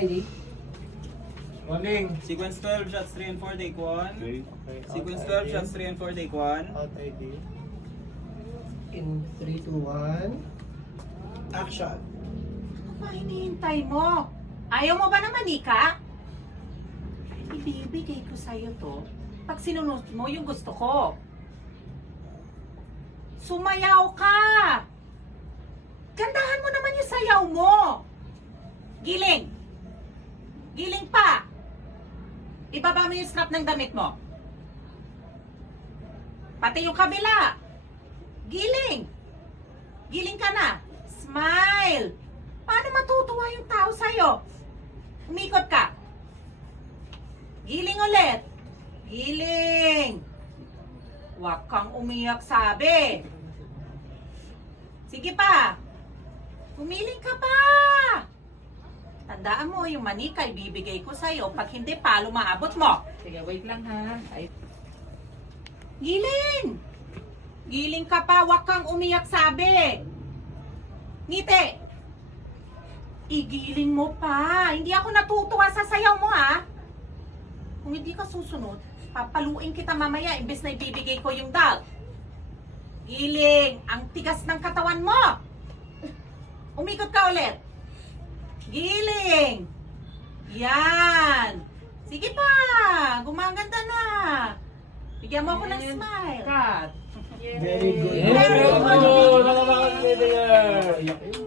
ID. Morning. Sequence 12, shots 3 and 4, take 1. Okay. Sequence 12, shots 3 and 4, take 1. Out ID. In 3, 2, 1. Action. Ano ba hinihintay mo? Ayaw mo ba naman, Ika? Ibibigay ko sa'yo to pag sinunod mo yung gusto ko. Sumayaw ka! Gandahan mo naman yung sayaw mo! Giling! Giling pa! Ibaba mo yung strap ng damit mo. Pati yung kabila. Giling! Giling ka na! Smile! Paano matutuwa yung tao sa'yo? Umikot ka. Giling ulit. Giling. Huwag kang umiyak, sabi. Sige pa. Umiling ka pa. Tandaan mo, yung manika ibibigay ko sa'yo. Pag hindi pa, lumaabot mo. Sige, wait lang ha. Ay, Giling. Giling ka pa. Huwag kang umiyak, sabi. Ngiti. Igiling mo pa. Hindi ako natutuwa sa sayaw mo, ha? Kung hindi ka susunod, papaluin kita mamaya imbes na ibibigay ko yung dal. Giling, ang tigas ng katawan mo. Umikot ka ulit. Giling. Yan. Sige pa, gumaganda na. Bigyan mo ako ng smile. cut. Very good. Very good. Nakabakal